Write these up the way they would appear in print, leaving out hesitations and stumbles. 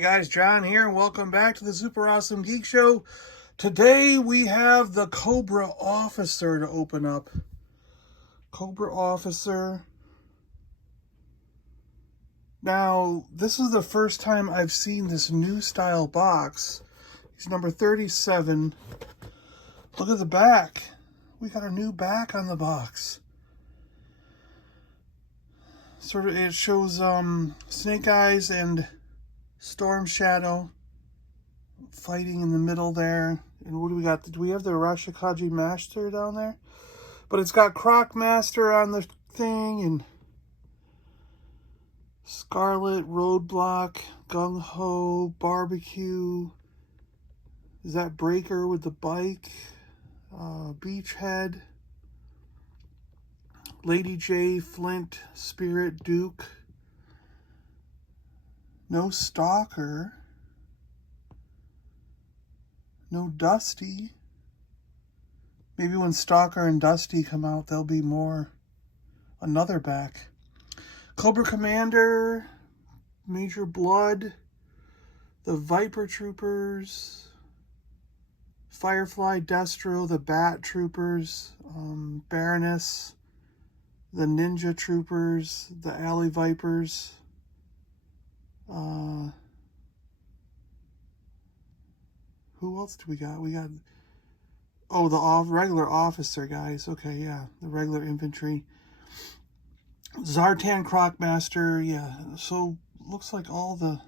Hey guys, John here, and welcome back to the Super Awesome Geek Show. Today we have the Cobra Officer to open up. Cobra Officer. Now, this is the first time I've seen this new style box. He's number 37. Look at the back. We got a new back on the box. Sort of, it shows Snake Eyes and Storm Shadow fighting in the middle there. And what do we got? Do we have the Rashikaji Master down there? But it's got Croc Master on the thing, and Scarlet, Roadblock, Gung Ho, Barbecue. Is that Breaker with the bike? Beachhead. Lady J, Flint, Spirit, Duke. No Stalker. No Dusty. Maybe when Stalker and Dusty come out, there'll be more. Another back. Cobra Commander. Major Blood. The Viper Troopers. Firefly, Destro, the Bat Troopers. Baroness. The Ninja Troopers. The Alley Vipers. Who else do we got? We got, oh, the regular officer guys. Okay, yeah, the regular infantry. Zartan Crocmaster, yeah. So looks like a lot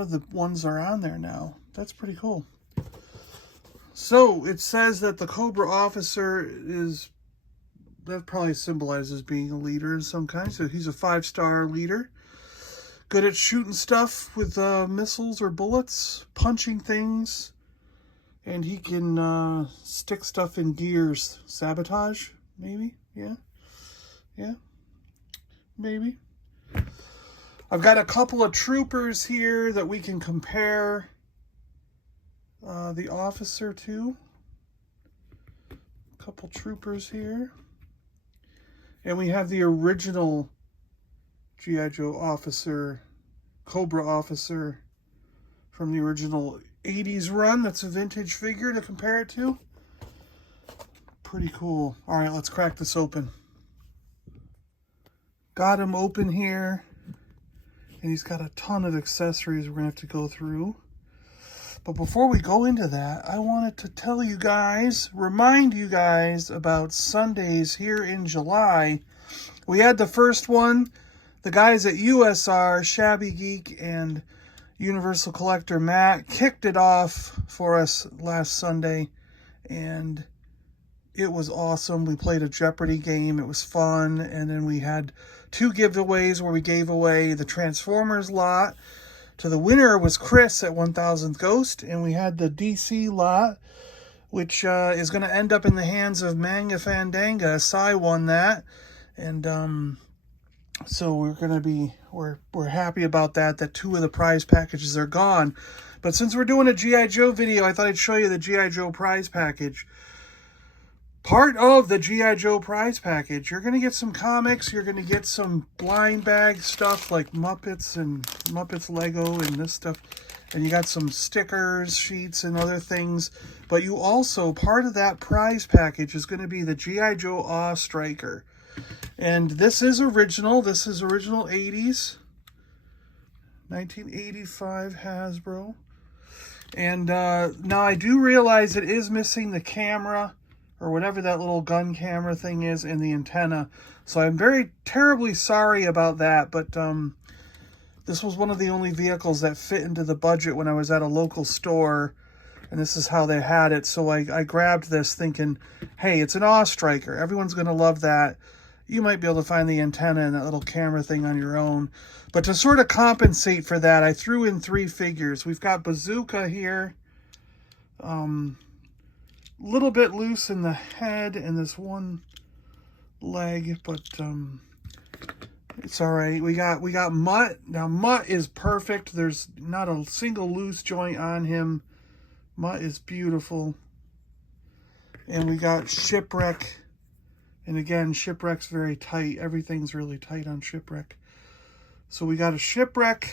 of the ones are on there now. That's pretty cool. So it says that the Cobra Officer is, that probably symbolizes being a leader in some kind. So he's a 5-star leader. Good at shooting stuff with missiles or bullets, punching things, and he can stick stuff in gears. Sabotage, maybe? Yeah, maybe. I've got a couple of troopers here that we can compare the officer to. A couple troopers here. And we have the original G.I. Joe officer, Cobra officer from the original 80s run. That's a vintage figure to compare it to. Pretty cool. All right, let's crack this open. Got him open here. And he's got a ton of accessories we're going to have to go through. But before we go into that, I wanted to tell you guys, remind you guys about Sundays here in July. We had the first one. The guys at USR, Shabby Geek, and Universal Collector Matt kicked it off for us last Sunday, and it was awesome. We played a Jeopardy game. It was fun, and then we had 2 giveaways where we gave away the Transformers lot. To the winner was Chris at 1000th Ghost, and we had the DC lot, which is going to end up in the hands of Manga Fandanga. Sai won that, and so we're happy about that 2 of the prize packages are gone. But since we're doing a G.I. Joe video, I thought I'd show you the G.I. Joe prize package. Part of the G.I. Joe prize package, you're going to get some comics, you're going to get some blind bag stuff like Muppets and Muppets Lego and this stuff. And you got some stickers, sheets, and other things. But you also, part of that prize package is going to be the G.I. Joe Awe Striker. And this is original. This is original 80s. 1985 Hasbro. And now I do realize it is missing the camera, or whatever that little gun camera thing is, and the antenna. So I'm very terribly sorry about that. But this was one of the only vehicles that fit into the budget when I was at a local store. And this is how they had it. So I grabbed this thinking, hey, it's an Awe Striker. Everyone's going to love that. You might be able to find the antenna and that little camera thing on your own. But to sort of compensate for that, I threw in 3 figures. We've got Bazooka here. Little bit loose in the head and this one leg, but it's all right. We got Mutt. Now Mutt is perfect. There's not a single loose joint on him. Mutt is beautiful. And we got Shipwreck. And again, Shipwreck's very tight. Everything's really tight on Shipwreck. So we got a Shipwreck.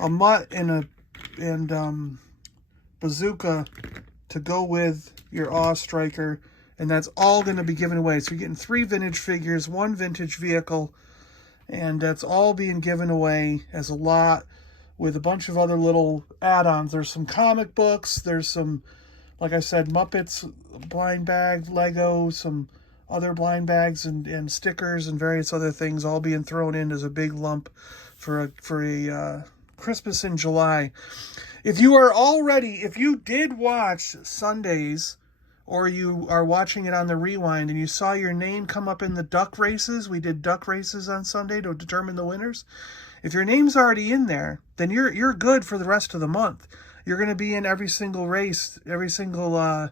a mutt and bazooka to go with your Awe Striker, and that's all going to be given away. So you're getting 3 vintage figures, 1 vintage vehicle, and that's all being given away as a lot with a bunch of other little add-ons. There's some comic books, there's some, like I said, Muppets blind bag, Lego, some other blind bags and stickers and various other things all being thrown in as a big lump for a Christmas in July. If you did watch Sundays, or you are watching it on the rewind and you saw your name come up in the duck races, we did duck races on Sunday to determine the winners. If your name's already in there, then you're good for the rest of the month. You're going to be in every single race, every single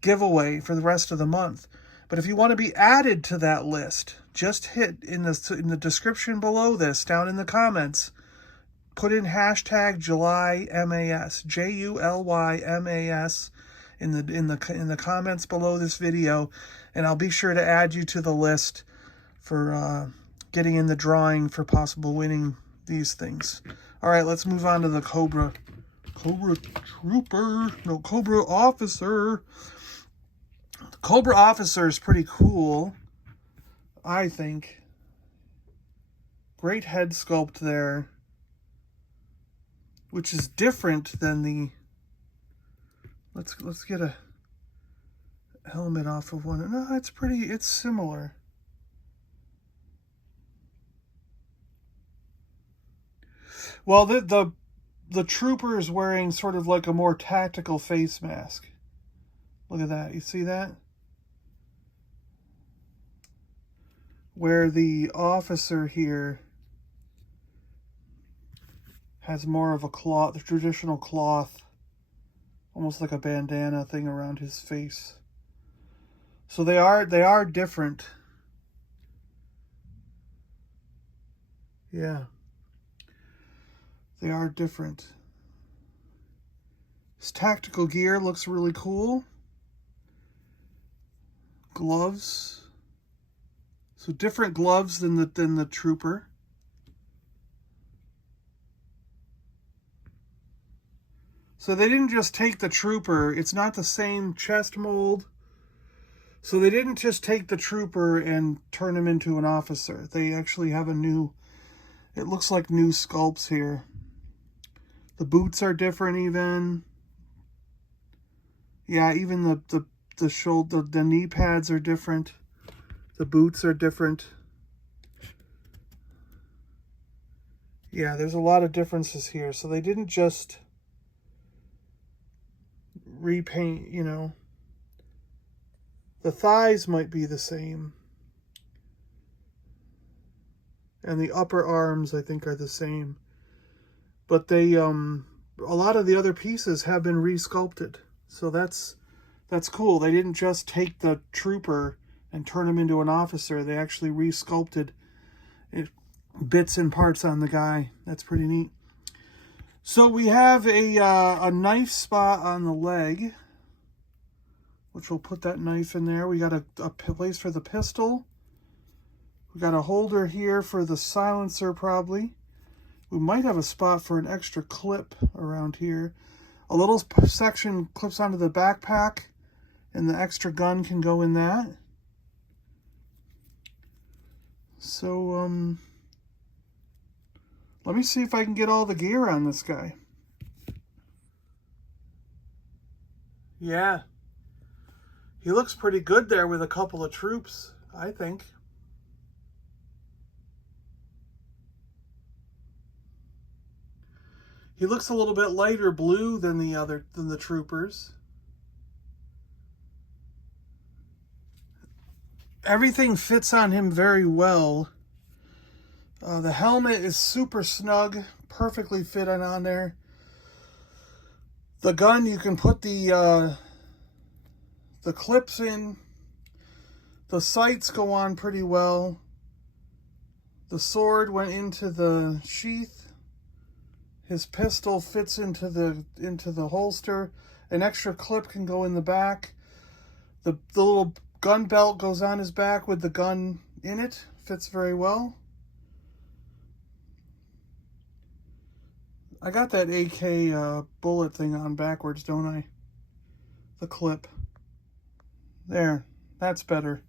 giveaway for the rest of the month. But if you want to be added to that list, just hit in the description below this, down in the comments, put in hashtag JulyMAS, JULYMAS, in the comments below this video, and I'll be sure to add you to the list for getting in the drawing for possible winning these things. All right, let's move on to the Cobra Trooper, no, Cobra Officer. The Cobra Officer is pretty cool, I think. Great head sculpt there, which is different than the, let's get a helmet off of one. No, it's similar. Well, the trooper is wearing sort of like a more tactical face mask. Look at that. You see that? Where the officer here has more of a cloth, the traditional cloth, almost like a bandana thing around his face. So they are different. Yeah. They are different. His tactical gear looks really cool. Gloves. So different gloves than the trooper. So they didn't just take the trooper. It's not the same chest mold. So they didn't just take the trooper and turn him into an officer. They actually have a new, it looks like new sculpts here. The boots are different even. Yeah, even the shoulder, the knee pads are different. The boots are different. Yeah, there's a lot of differences here. So they didn't just repaint, you know. The thighs might be the same. And the upper arms, I think, are the same. But they, a lot of the other pieces have been resculpted. So that's cool. They didn't just take the trooper and turn him into an officer. They actually resculpted bits and parts on the guy. That's pretty neat. So we have a knife spot on the leg, which we'll put that knife in there. We got a place for the pistol. We got a holder here for the silencer probably. We might have a spot for an extra clip around here. A little section clips onto the backpack, and the extra gun can go in that. So, let me see if I can get all the gear on this guy. Yeah. He looks pretty good there with a couple of troops, I think. He looks a little bit lighter blue than the troopers. Everything fits on him very well. The helmet is super snug, perfectly fit on there. The gun, you can put the clips in. The sights go on pretty well. The sword went into the sheath. His pistol fits into the holster. An extra clip can go in the back. The little gun belt goes on his back with the gun in it. Fits very well. I got that AK bullet thing on backwards, don't I? The clip. There. That's better.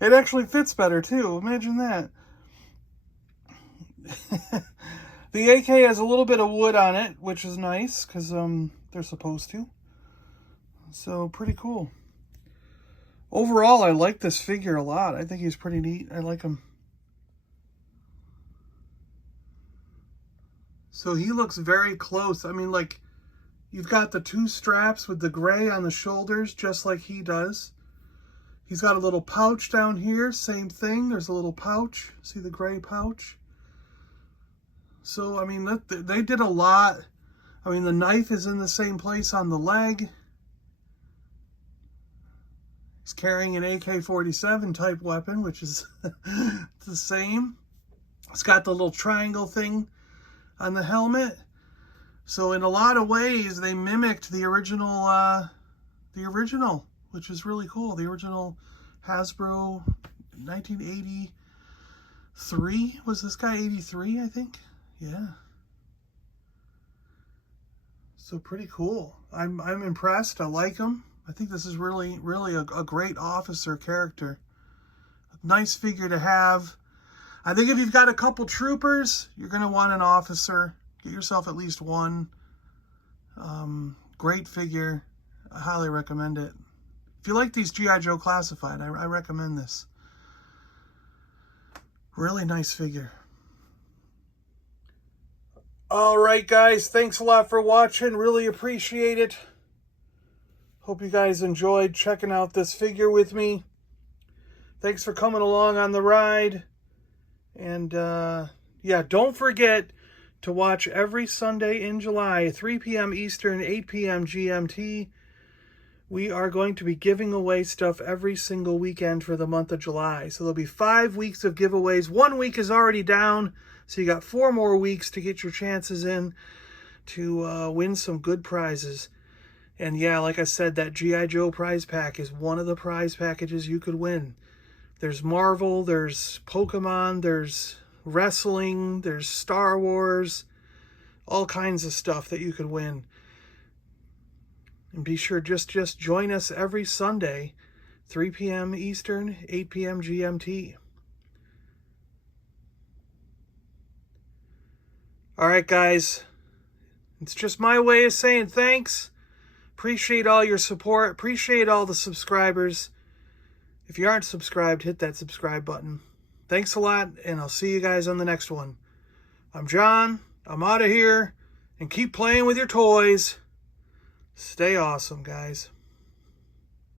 It actually fits better, too. Imagine that. The AK has a little bit of wood on it, which is nice, because they're supposed to. So, pretty cool. Overall, I like this figure a lot. I think he's pretty neat. I like him. So he looks very close. I mean, like, you've got the two straps with the gray on the shoulders, just like he does. He's got a little pouch down here. Same thing. There's a little pouch. See the gray pouch? So, I mean, they did a lot. I mean, the knife is in the same place on the leg. He's carrying an AK-47 type weapon, which is the same. It's got the little triangle thing on the helmet. So in a lot of ways, they mimicked the original, which is really cool. The original Hasbro 1983. Was this guy 83, I think? Yeah. So pretty cool. I'm impressed. I like him. I think this is really a great officer character. A nice figure to have. I think if you've got a couple troopers, you're going to want an officer. Get yourself at least one. Great figure. I highly recommend it. If you like these G.I. Joe Classified, I recommend this. Really nice figure. All right, guys. Thanks a lot for watching. Really appreciate it. Hope you guys enjoyed checking out this figure with me. Thanks for coming along on the ride. And, yeah, don't forget to watch every Sunday in July, 3 p.m. Eastern, 8 p.m. GMT. We are going to be giving away stuff every single weekend for the month of July. So there'll be 5 weeks of giveaways. 1 week is already down, so you got 4 more weeks to get your chances in to win some good prizes. And yeah, like I said, that G.I. Joe prize pack is one of the prize packages you could win. There's Marvel, there's Pokemon, there's wrestling, there's Star Wars, all kinds of stuff that you could win. And be sure, just join us every Sunday, 3 p.m. Eastern, 8 p.m. GMT. All right, guys. It's just my way of saying thanks. Appreciate all your support. Appreciate all the subscribers. If you aren't subscribed, hit that subscribe button. Thanks a lot, and I'll see you guys on the next one. I'm John. I'm out of here. And keep playing with your toys. Stay awesome, guys.